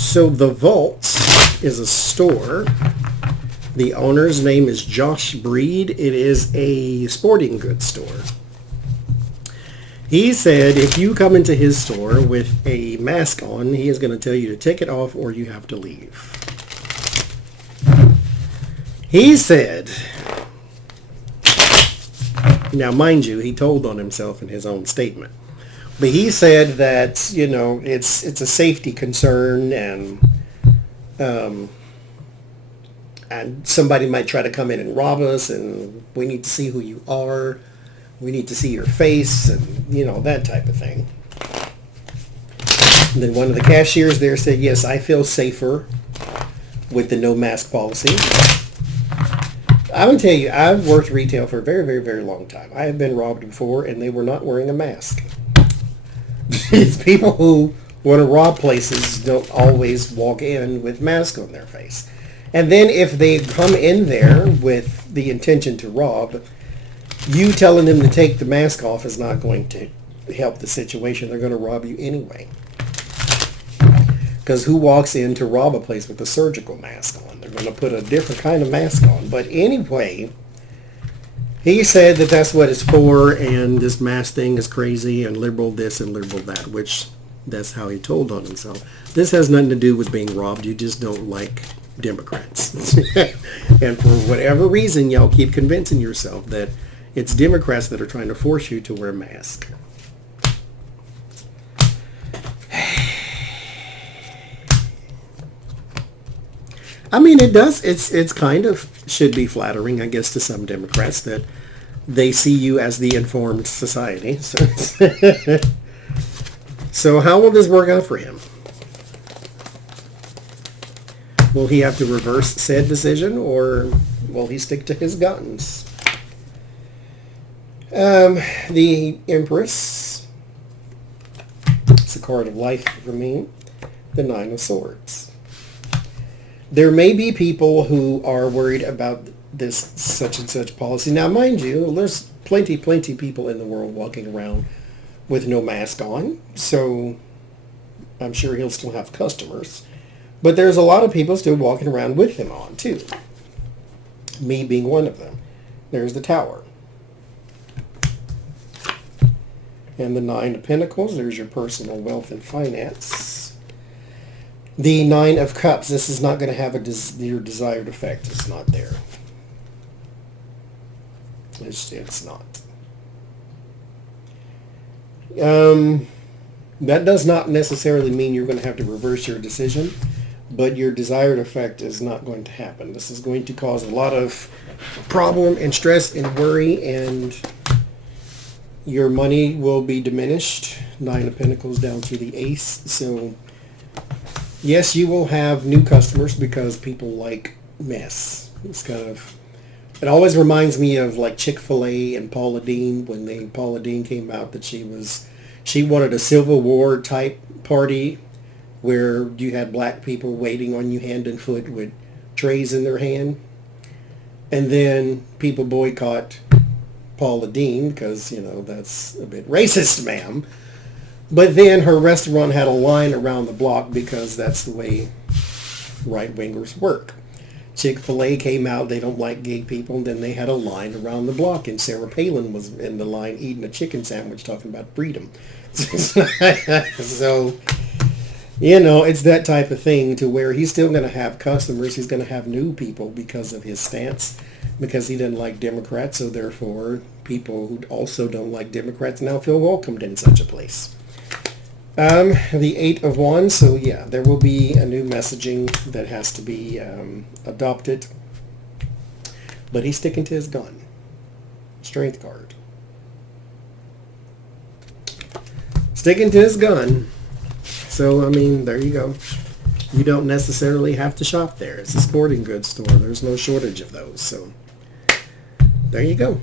So the Vault is a store. The owner's name is Josh Breed. It is a sporting goods store. He said if you come into his store with a mask on, he is going to tell you to take it off or you have to leave. He said, now mind you, he told on himself in his own statement, but he said that, you know, it's a safety concern and somebody might try to come in and rob us and we need to see who you are. We need to see your face and, you know, that type of thing. And then one of the cashiers there said, yes, I feel safer with the no mask policy. I'm going to tell you, I've worked retail for a very, very, very long time. I have been robbed before and they were not wearing a mask. It's people who want to rob places don't always walk in with masks on their face. And then if they come in there with the intention to rob, you telling them to take the mask off is not going to help the situation. They're going to rob you anyway. Because who walks in to rob a place with a surgical mask on? They're going to put a different kind of mask on. But anyway, he said that that's what it's for, and this mask thing is crazy, and liberal this and liberal that, which that's how he told on himself. This has nothing to do with being robbed. You just don't like Democrats. And for whatever reason, y'all keep convincing yourself that it's Democrats that are trying to force you to wear a mask. I mean, it does. It's kind of should be flattering, I guess, to some Democrats that they see you as the informed society. So how will this work out for him? Will he have to reverse said decision, or will he stick to his guns? The Empress. It's a card of life for me. The Nine of Swords. There may be people who are worried about this such and such policy. Now, mind you, there's plenty people in the world walking around with no mask on. So I'm sure he'll still have customers. But there's a lot of people still walking around with him on, too. Me being one of them. There's the Tower. And the Nine of Pentacles. There's your personal wealth and finance. The Nine of Cups. This is not going to have your desired effect. It's not there. It's not. That does not necessarily mean you're going to have to reverse your decision, but your desired effect is not going to happen. This is going to cause a lot of problem and stress and worry, and your money will be diminished. Nine of Pentacles down to the Ace. So yes, you will have new customers because people like mess. It's kind of, it always reminds me of like Chick-fil-A and Paula Deen when Paula Deen came out that she wanted a Civil War type party where you had black people waiting on you hand and foot with trays in their hand. And then people boycott Paula Deen because, you know, that's a bit racist, ma'am. But then her restaurant had a line around the block because that's the way right-wingers work. Chick-fil-A came out, they don't like gay people, and then they had a line around the block, and Sarah Palin was in the line eating a chicken sandwich talking about freedom. So, you know, it's that type of thing to where he's still going to have customers, he's going to have new people because of his stance, because he didn't like Democrats, so therefore people who also don't like Democrats now feel welcomed in such a place. The Eight of Wands, so yeah, there will be a new messaging that has to be adopted. But he's sticking to his gun. Strength card. Sticking to his gun. So, I mean, there you go. You don't necessarily have to shop there. It's a sporting goods store. There's no shortage of those. So, there you go.